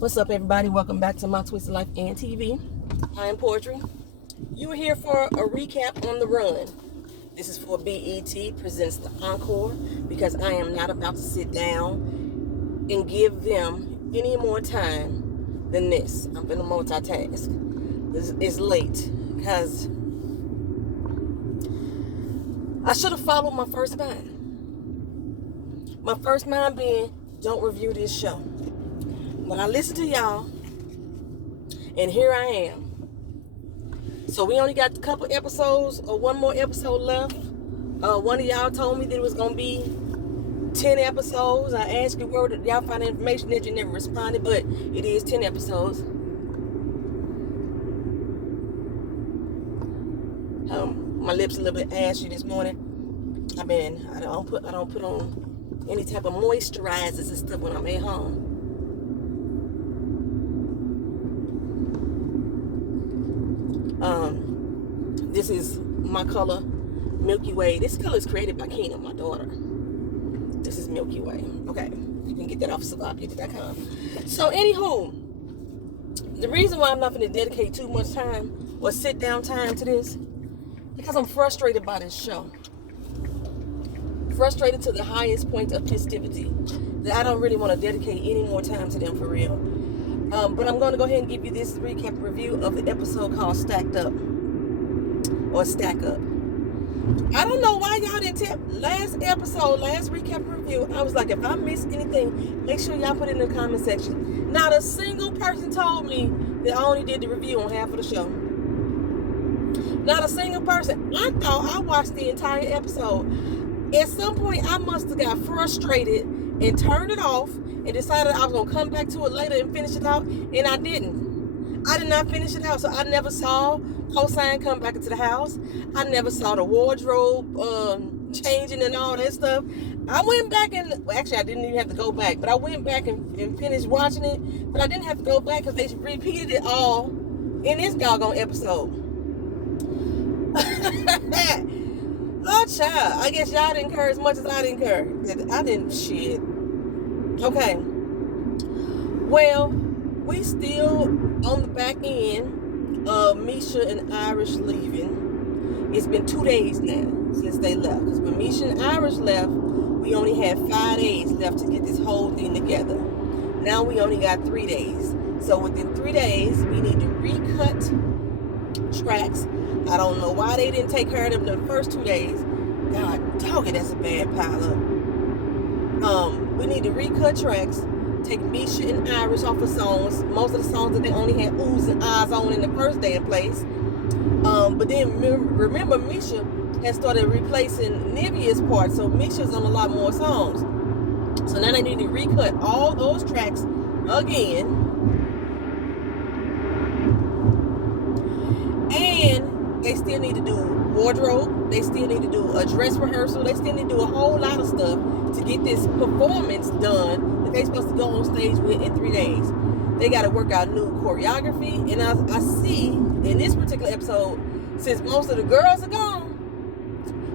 What's up, everybody? Welcome back to My Twisted Life and TV. I am Poetry. You are here for a recap on the run. This is for BET presents the Encore because I am not about to sit down and give them any more time than this. I'm going to multitask. It's late because I should have followed my first mind. My first mind being, don't review this show. When I listen to y'all, and here I am. So we only got a couple episodes, or one more episode left. One of y'all told me that it was going to be 10 episodes. I asked you where did y'all find the information that you never responded, but it is 10 episodes. My lips a little bit ashy this morning. I don't put on any type of moisturizers and stuff when I'm at home. This is my color, Milky Way. This color is created by Kina, my daughter. This is Milky Way. Okay, you can get that off salopbeauty.com. So, anywho, the reason why I'm not going to dedicate too much time or sit down time to this, because I'm frustrated by this show. Frustrated to the highest point of festivity that I don't really want to dedicate any more time to them for real. But I'm going to go ahead and give you this recap review of the episode called Stacked Up. Or Stack Up. I don't know why y'all didn't tell. Last recap review, I was like, if I missed anything, make sure y'all put it in the comment section. Not a single person told me that I only did the review on half of the show. Not a single person. I thought I watched the entire episode. At some point, I must have got frustrated and turned it off and decided I was going to come back to it later and finish it out, and I didn't. I did not finish it out, so I never saw Cosign come back into the house. I never saw the wardrobe changing and all that stuff. I went back and, well, actually I didn't even have to go back, but I went back and finished watching it, but I didn't have to go back because they repeated it all in this doggone episode. Oh, child, I guess y'all didn't care as much as I didn't care. I didn't shit. Okay. Well, we still on the back end of Misha and Irish leaving. It's been 2 days now since they left. Because when Misha and Irish left, we only had 5 days left to get this whole thing together. Now we only got 3 days. So within 3 days, we need to recut tracks. I don't know why they didn't take care of them the first 2 days. God, doggy, that's a bad pileup. We need to recut tracks. Take Misha and Irish off of songs. Most of the songs that they only had oohs and ahs on in the first damn place. But then remember Misha has started replacing Nivea's part, so Misha's on a lot more songs. So now they need to recut all those tracks again. And they still need to do wardrobe. They still need to do a dress rehearsal. They still need to do a whole lot of stuff to get this performance done that they're supposed to go on stage with in 3 days. They got to work out new choreography. And I see in this particular episode, since most of the girls are gone,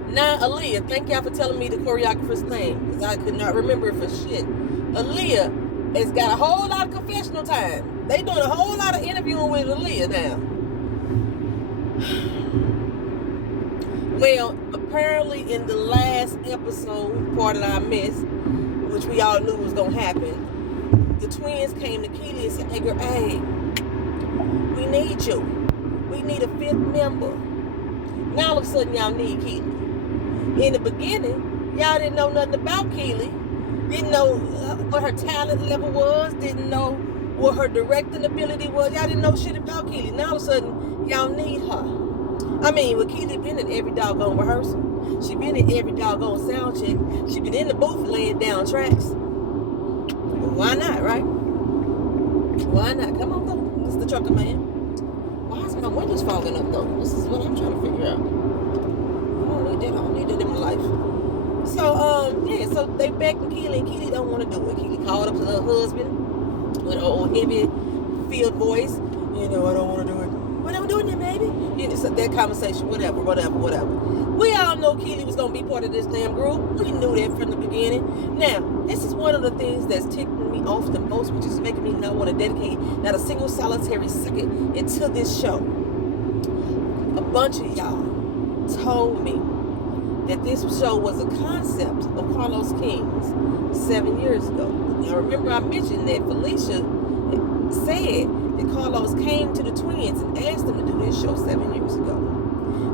now Aaliyah, thank y'all for telling me the choreographer's name, because I could not remember it for shit. Aaliyah has got a whole lot of confessional time. They doing a whole lot of interviewing with Aaliyah now. Well, apparently in the last episode, part that I missed, which we all knew was going to happen, the twins came to Keely and said, hey, girl, hey, we need you. We need a 5th member. Now all of a sudden, y'all need Keely. In the beginning, y'all didn't know nothing about Keely. Didn't know what her talent level was. Didn't know what her directing ability was. Y'all didn't know shit about Keely. Now all of a sudden, y'all need her. I mean, well, Keely been in every doggone rehearsal. She been in every doggone sound check. She been in the booth laying down tracks. Why not, right? Why not? Come on, though. This is the trucker man. Why is my windows fogging up, though? This is what I'm trying to figure out. I don't need that in my life. So, yeah, so they back to Keely, and Keely don't want to do it. Keely called up to her husband with an old heavy field voice. You know, I don't want to do it. What I'm doing there, baby? You know, so that conversation, whatever. We all know Keely was going to be part of this damn group. We knew that from the beginning. Now, this is one of the things that's ticking me off the most, which is making me not want to dedicate not a single solitary second into this show. A bunch of y'all told me that this show was a concept of Carlos King's 7 years ago. Now remember I mentioned that Felicia said that Carlos came to the twins and asked them to do this show 7 years ago.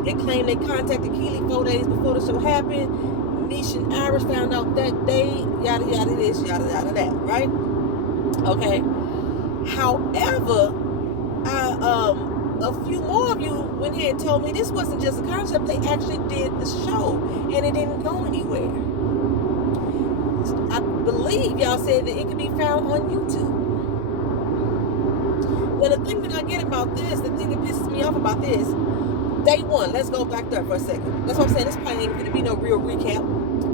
They claimed they contacted Keely 4 days before the show happened. Misha and Iris found out that day, yada yada this, yada yada that, right? Okay. However, a few more of you went ahead and told me this wasn't just a concept. They actually did the show, and it didn't go anywhere. I believe y'all said that it could be found on YouTube. Now, the thing that I get about this, the thing that pisses me off about this, day one, let's go back there for a second. That's what I'm saying. This probably ain't going to be no real recap.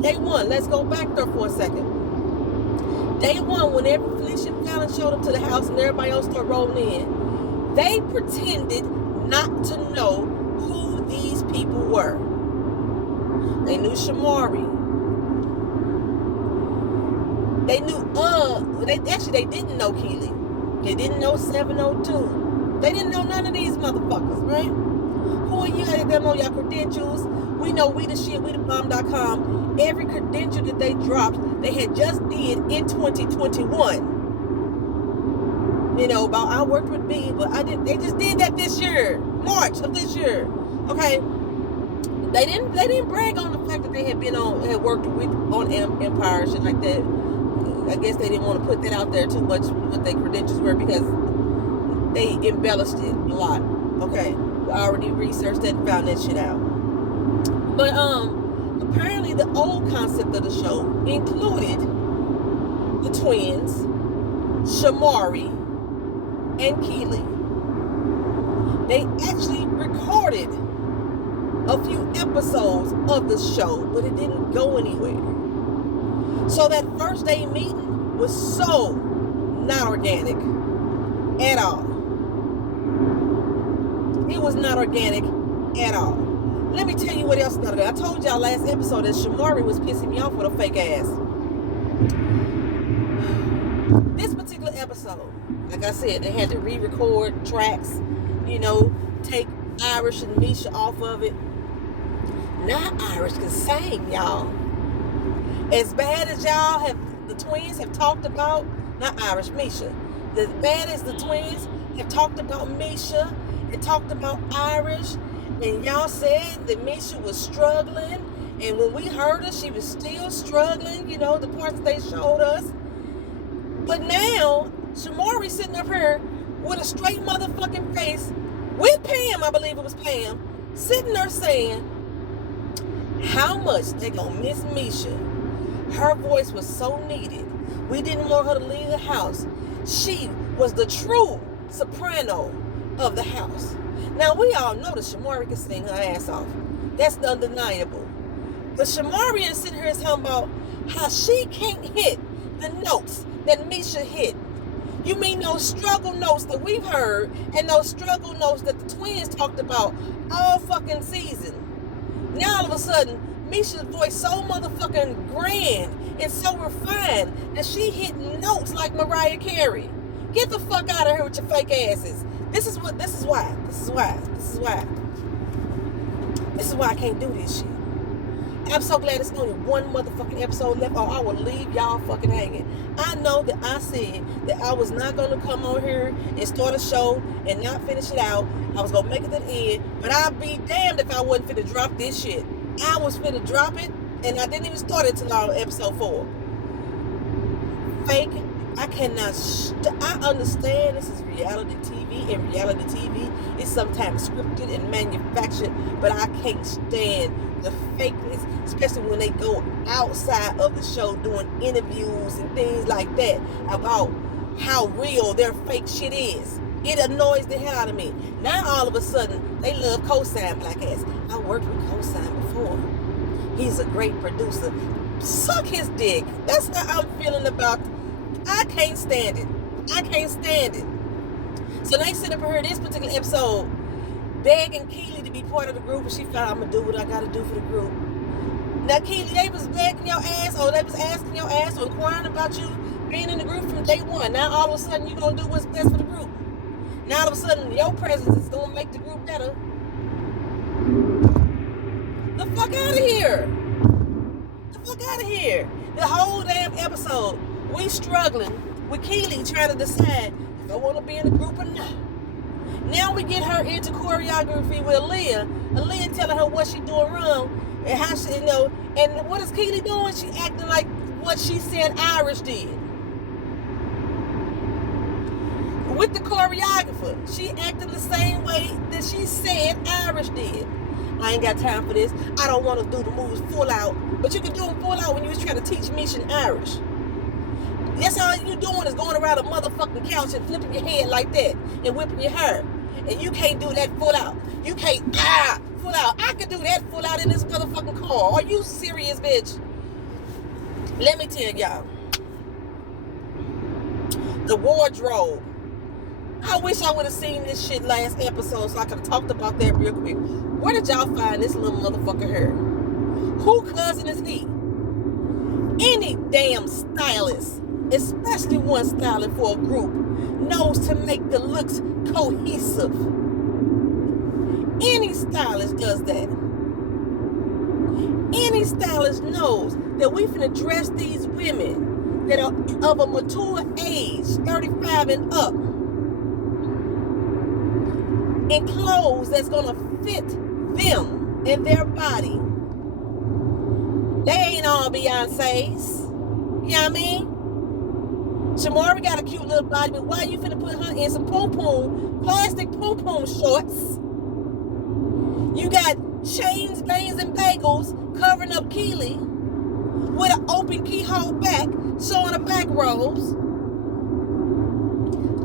Day one, let's go back there for a second. Day one, whenever Felicia and Fallon showed up to the house and everybody else started rolling in, they pretended not to know who these people were. They knew Shamari. They knew, they didn't know Keely. They didn't know 702. They didn't know none of these motherfuckers, right? Who are you? They don't know your credentials. We know we the shit, we the bomb.com. Every credential that they dropped, they had just did in 2021. You know, about I worked with B, but they just did that this year. March of this year. Okay. They didn't brag on the fact that they had worked on Empire and shit like that. I guess they didn't want to put that out there too much what their credentials were because they embellished it a lot. Okay. I already researched that and found that shit out. But apparently the old concept of the show included the twins, Shamari, and Keely. They actually recorded a few episodes of the show, but it didn't go anywhere. So that first day meeting was so not organic at all. It was not organic at all. Let me tell you what else not organic. I told y'all last episode that Shamari was pissing me off with a fake ass. This particular episode, like I said, they had to re-record tracks, you know, take Irish and Misha off of it. Now Irish can sing, y'all. As bad as y'all have, the twins have talked about, not Irish, Misha. As bad as the twins have talked about Misha and talked about Irish, and y'all said that Misha was struggling, and when we heard her, she was still struggling, you know, the parts that they showed us. But now, Shamari sitting up here with a straight motherfucking face, with Pam, I believe it was Pam, sitting there saying how much they gonna miss Misha. Her voice was so needed. We didn't want her to leave the house. She was the true soprano of the house. Now, we all know that Shamari can sing her ass off. That's undeniable. But Shamari is sitting here talking about how she can't hit the notes that Misha hit. You mean those struggle notes that we've heard and those struggle notes that the twins talked about all fucking season? Now, all of a sudden, Misha's voice so motherfucking grand and so refined that she hit notes like Mariah Carey. Get the fuck out of here with your fake asses. This is why I can't do this shit. I'm so glad it's only one motherfucking episode left, or I will leave y'all fucking hanging. I know that I said that I was not going to come on here and start a show and not finish it out. I was going to make it to the end, but I'd be damned if I wasn't finna drop this shit. I was finna drop it, and I didn't even start it till episode 4. Fake. I cannot. I understand this is reality TV, and reality TV is sometimes scripted and manufactured, but I can't stand the fakeness, especially when they go outside of the show doing interviews and things like that about how real their fake shit is. It annoys the hell out of me. Now all of a sudden, they love Cosign black ass. I worked with Cosign before. He's a great producer. Suck his dick. That's how I'm feeling about it. I can't stand it. I can't stand it. So they sit up here this particular episode begging Keely to be part of the group, and she found I'm going to do what I got to do for the group. Now, Keely, they was begging your ass, or they was asking your ass, or inquiring about you being in the group from day one. Now all of a sudden you're gonna do what's best for the group. Now all of a sudden your presence is gonna make the group better. The fuck out of here. The fuck out of here. The whole damn episode, we struggling with Keely trying to decide if I want to be in the group or not. Now we get her into choreography with Aaliyah. Aaliyah telling her what she doing wrong and how she, and what is Keely doing? She acting like what she said Irish did. With the choreographer, she acted the same way that she said Irish did. I ain't got time for this. I don't want to do the moves full out. But you can do them full out when you was trying to teach Mishan Irish. That's all you doing is going around a motherfucking couch and flipping your head like that and whipping your hair. And you can't do that full out. You can't, full out. I can do that full out in this motherfucking car. Are you serious, bitch? Let me tell y'all. The wardrobe. I wish I would have seen this shit last episode so I could have talked about that real quick. Where did y'all find this little motherfucker here? Who cousin is he? Any damn stylist, especially one styling for a group, knows to make the looks cohesive. Any stylist does that. Any stylist knows that we finna dress these women that are of a mature age, 35 and up, in clothes that's gonna fit them and their body. They ain't all Beyonce's. You know what I mean? Shamari got a cute little body, but why you finna put her in some plastic pom-pom shorts? You got chains, bangs, and bagels covering up Keely with an open keyhole back, showing her back rolls.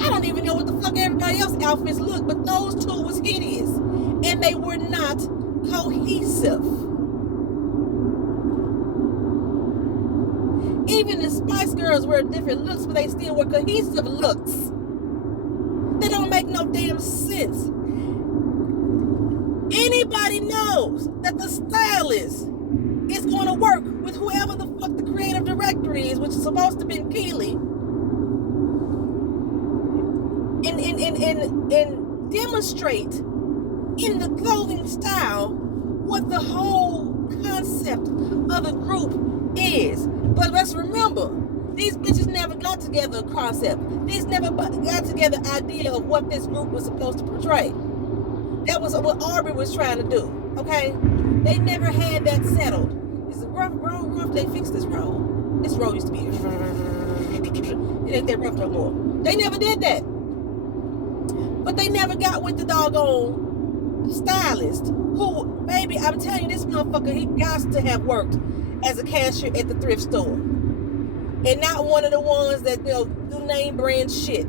I don't even know what the fuck everybody else's outfits look, but those two was hideous. And they were not cohesive. Even the Spice Girls wear different looks, but they still were cohesive looks. They don't make no damn sense. Anybody knows that the stylist is going to work with whoever the fuck the creative director is, which is supposed to be Keely, and demonstrate in the clothing style what the whole concept of the group is. But let's remember, these bitches never got together a concept. These never got together an idea of what this group was supposed to portray. That was what Aubrey was trying to do, okay? They never had that settled. Is it rough? They fixed this road. This road used to be, it ain't that rough no more. They never did that. But they never got with the doggone stylist who, baby, I'm telling you, this motherfucker, he got to have worked as a cashier at the thrift store. And not one of the ones that, do name brand shit.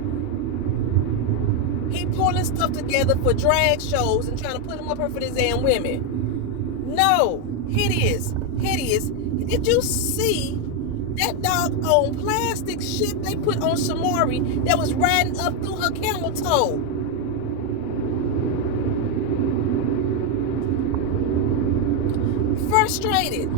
He pulling stuff together for drag shows and trying to put them up here for these damn women. No. Hideous. Did you see that doggone plastic shit they put on Shamari that was riding up through her camel toe? Frustrated.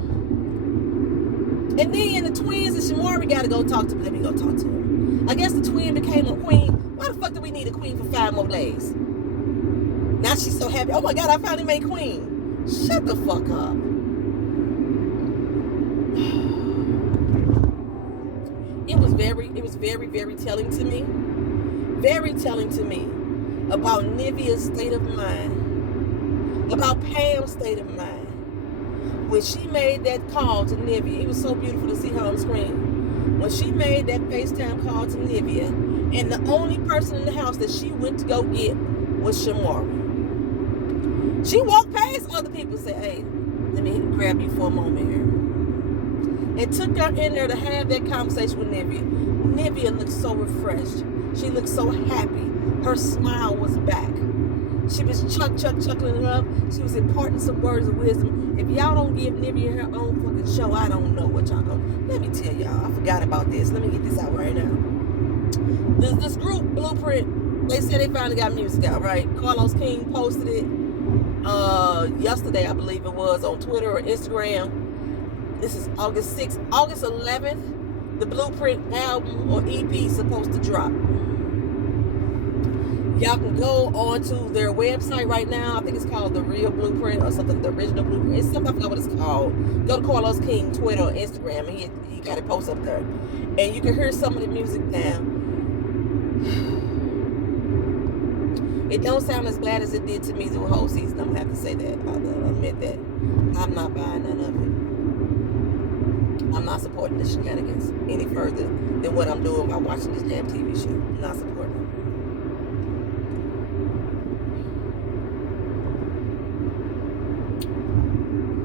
And then the twins and Shamari got to go talk to. Let me go talk to her. I guess the twin became a queen. Why the fuck do we need a queen for 5 more days? Now she's so happy. Oh my God, I finally made queen. Shut the fuck up. It was very, very telling to me. Very telling to me about Nivea's state of mind. About Pam's state of mind. When she made that call to Nivea, it was so beautiful to see her on the screen. When she made that FaceTime call to Nivea, and the only person in the house that she went to go get was Shamari. She walked past other people and said, hey, let me grab you for a moment here. And took her in there to have that conversation with Nivea. Nivea looked so refreshed. She looked so happy. Her smile was back. She was chuckling her up. She was imparting some words of wisdom. If y'all don't give Nivea her own fucking show, I don't know what y'all gonna. Let me tell y'all, I forgot about this. Let me get this out right now. This group, Blueprint, they said they finally got music out, right? Carlos King posted it yesterday, I believe it was, on Twitter or Instagram. This is August 6th. August 11th, the Blueprint album or EP is supposed to drop. Y'all can go on to their website right now. I think it's called The Real Blueprint or something, The Original Blueprint. It's something, I forgot what it's called. Go to Carlos King Twitter or Instagram, and he got it posted up there. And you can hear some of the music now. It don't sound as bad as it did to me the whole season. I'm going to have to say that. I'll admit that. I'm not buying none of it. I'm not supporting the shenanigans any further than what I'm doing by watching this damn TV show. I'm not supporting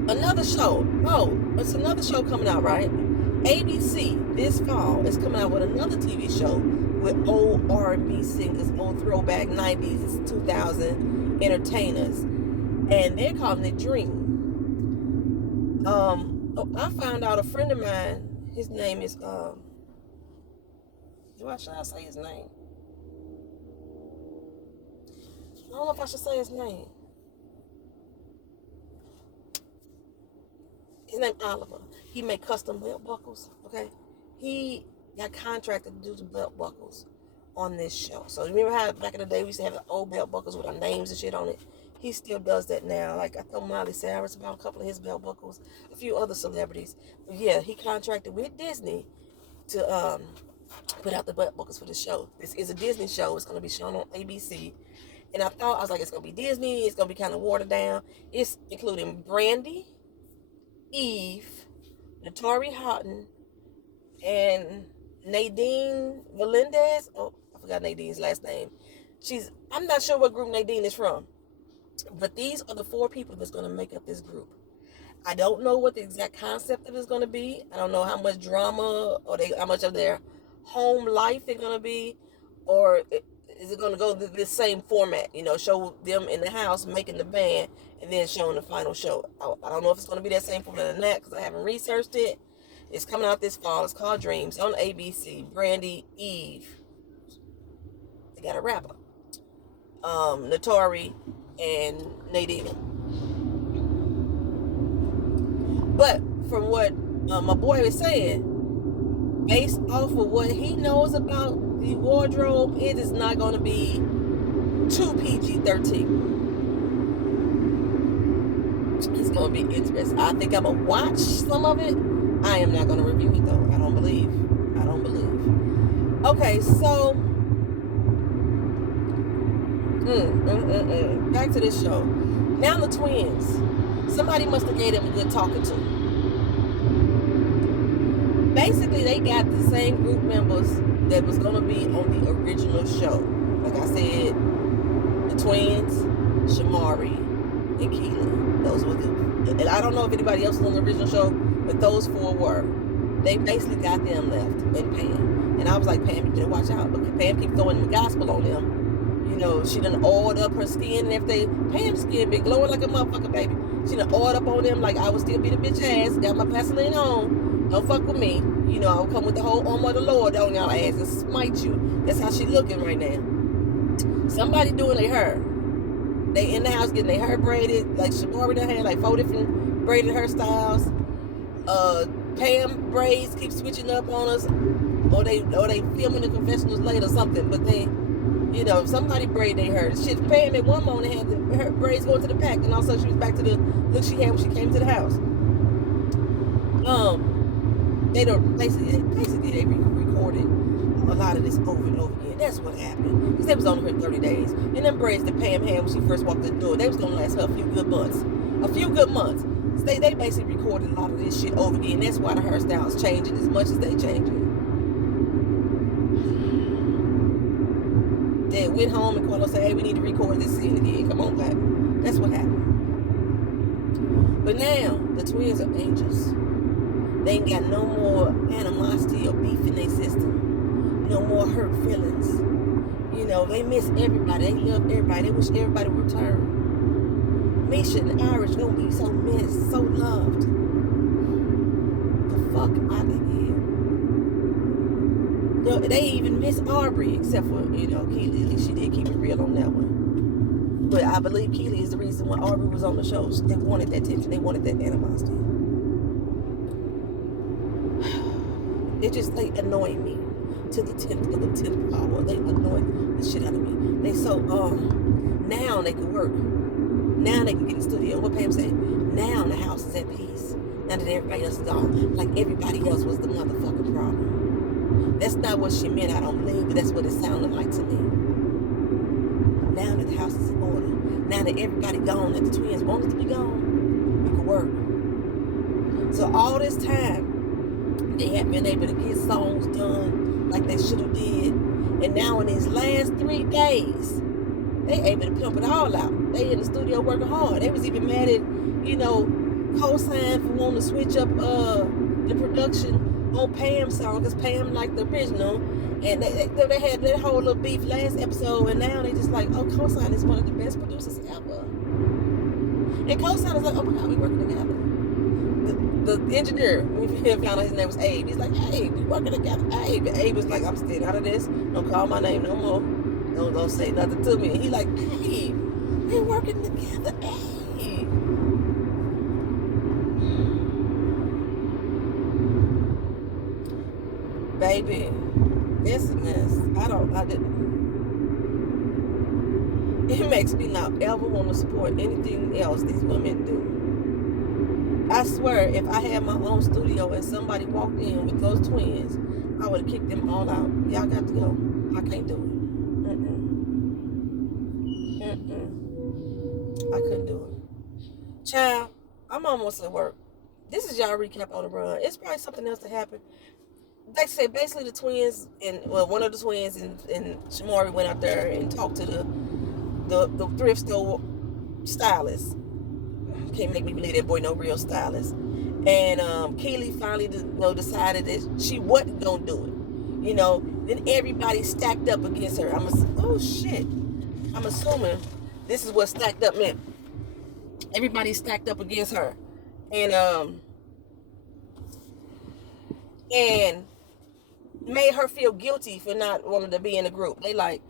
it. Another show. Oh, it's another show coming out, right? ABC this fall is coming out with another TV show with old R&B singers, old throwback 90s, 2000 entertainers, and they're calling it Dream. I found out a friend of mine. His name is should I say his name? I don't know if I should say his name. His name Oliver. He made custom belt buckles. Okay, he got contracted to do the belt buckles on this show. So remember how back in the day we used to have the old belt buckles with our names and shit on it? He still does that now. Like I told Miley Cyrus about a couple of his belt buckles, a few other celebrities. But yeah, he contracted with Disney to put out the belt buckles for the show. This is a Disney show. It's going to be shown on ABC. And I was like, it's going to be Disney. It's going to be kind of watered down. It's including Brandy, Eve, Naturi Houghton, and Nadine Melendez. Oh, I forgot Nadine's last name. I'm not sure what group Nadine is from. But these are the 4 people that's going to make up this group. I don't know what the exact concept of it is going to be. I don't know how much drama or how much of their home life they're going to be. Or is it going to go to this same format? Show them in the house making the band and then showing the final show. I don't know if it's going to be that same format or not because I haven't researched it. It's coming out this fall. It's called Dreams on ABC. Brandy, Eve. They got a rapper. Naturi and Nadine. But from what my boy was saying, based off of what he knows about the wardrobe, it is not going to be too PG-13. It's going to be interesting. I think I'm going to watch some of it. I am not going to review it though. I don't believe. Okay, so back to this show. Now the twins. Somebody must have gave them a good talking to. Basically, they got the same group members that was going to be on the original show. Like I said, the twins, Shamari, and Keelan. Those were and I don't know if anybody else was on the original show, but those 4 were. They basically got them left, and Pam. And I was like, Pam, you better watch out, because Pam keep throwing the gospel on them. She done oiled up her skin and everything. Pam's skin been glowing like a motherfucker, baby. She done oiled up on them like I would still be the bitch ass. Got my Vaseline on. Don't fuck with me. I'll come with the whole armor of the Lord on y'all ass and smite you. That's how she looking right now. Somebody doing their hair. They in the house getting their hair braided. Like Shamari done had like 4 different braided hairstyles. Pam braids keep switching up on us. Or they filming the confessionals late or something. But they... somebody braided their hair. Shit, Pam at one moment had her braids going to the back, and all of a sudden she was back to the look she had when she came to the house. They don't basically they recorded a lot of this over and over again. That's what happened because they was on her 30 days, and them braids that Pam had when she first walked the door, they was gonna last her a few good months. So they basically recorded a lot of this shit over again. That's why the hairstyles changing as much as they changing. They went home and Carlos said, hey, we need to record this scene again. Come on back. That's what happened. But now, the twins are angels. They ain't got no more animosity or beef in their system. No more hurt feelings. They miss everybody. They love everybody. They wish everybody would return. Misha and the Irish gonna be so missed, so loved. The fuck out of here. They even miss Aubrey, except for, Keely. At least she did keep it real on that one. But I believe Keely is the reason why Aubrey was on the show. They wanted that tension. They wanted that animosity. It just, they annoy me to the 10th of the 10th power. They annoy the shit out of me. They so, now they can work. Now they can get in the studio. What Pam say? Now the house is at peace. Now that everybody else is gone. Like everybody else was the motherfucking problem. That's not what she meant, I don't believe, but that's what it sounded like to me. Now that the house is in order. Now that everybody gone, that the twins wanted to be gone, we can work. So all this time, they have been able to get songs done like they should have did. And now in these last 3 days, they able to pimp it all out. They in the studio working hard. They was even mad at, Cosign for wanting to switch up the production on Pam's song, because Pam liked the original. And they had that whole little beef last episode, and now they just like, oh, Cosign is one of the best producers ever. And Cosign is like, oh my God, we working together. The engineer, we found out his name was Abe. He's like, Abe, we working together. Abe. And Abe was like, I'm staying out of this. Don't call my name no more. Don't say nothing to me. And he like, Abe, we're working together. Abe. Baby, it's a mess. I didn't. It makes me not ever want to support anything else these women do. I swear, if I had my own studio and somebody walked in with those twins, I would have kicked them all out. Y'all got to go. I can't do it. I couldn't do it. Child, I'm almost at work. This is y'all recap on the run. It's probably something else to happen. They say basically the twins, one of the twins and Shamari went out there and talked to the thrift store stylist. Can't make me believe that boy no real stylist. And Keely finally decided that she wasn't gonna do it. Then everybody stacked up against her. Oh shit. I'm assuming this is what stacked up meant. Everybody stacked up against her. And made her feel guilty for not wanting to be in the group. They like,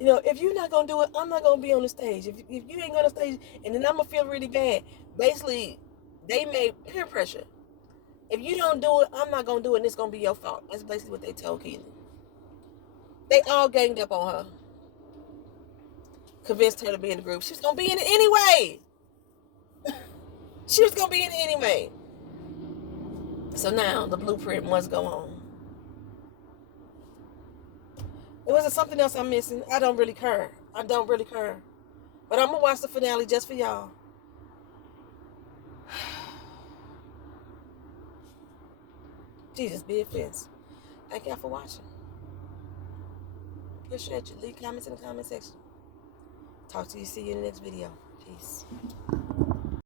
if you're not going to do it, I'm not going to be on the stage. If you ain't going to stage, and then I'm going to feel really bad. Basically, they made peer pressure. If you don't do it, I'm not going to do it, and it's going to be your fault. That's basically what they told Keely. They all ganged up on her. Convinced her to be in the group. She was going to be in it anyway. She was going to be in it anyway. So now, the blueprint must go on. It wasn't something else I'm missing. I don't really care. But I'm going to watch the finale just for y'all. Jesus, be offense. Thank y'all for watching. Appreciate you. Leave comments in the comment section. Talk to you. See you in the next video. Peace.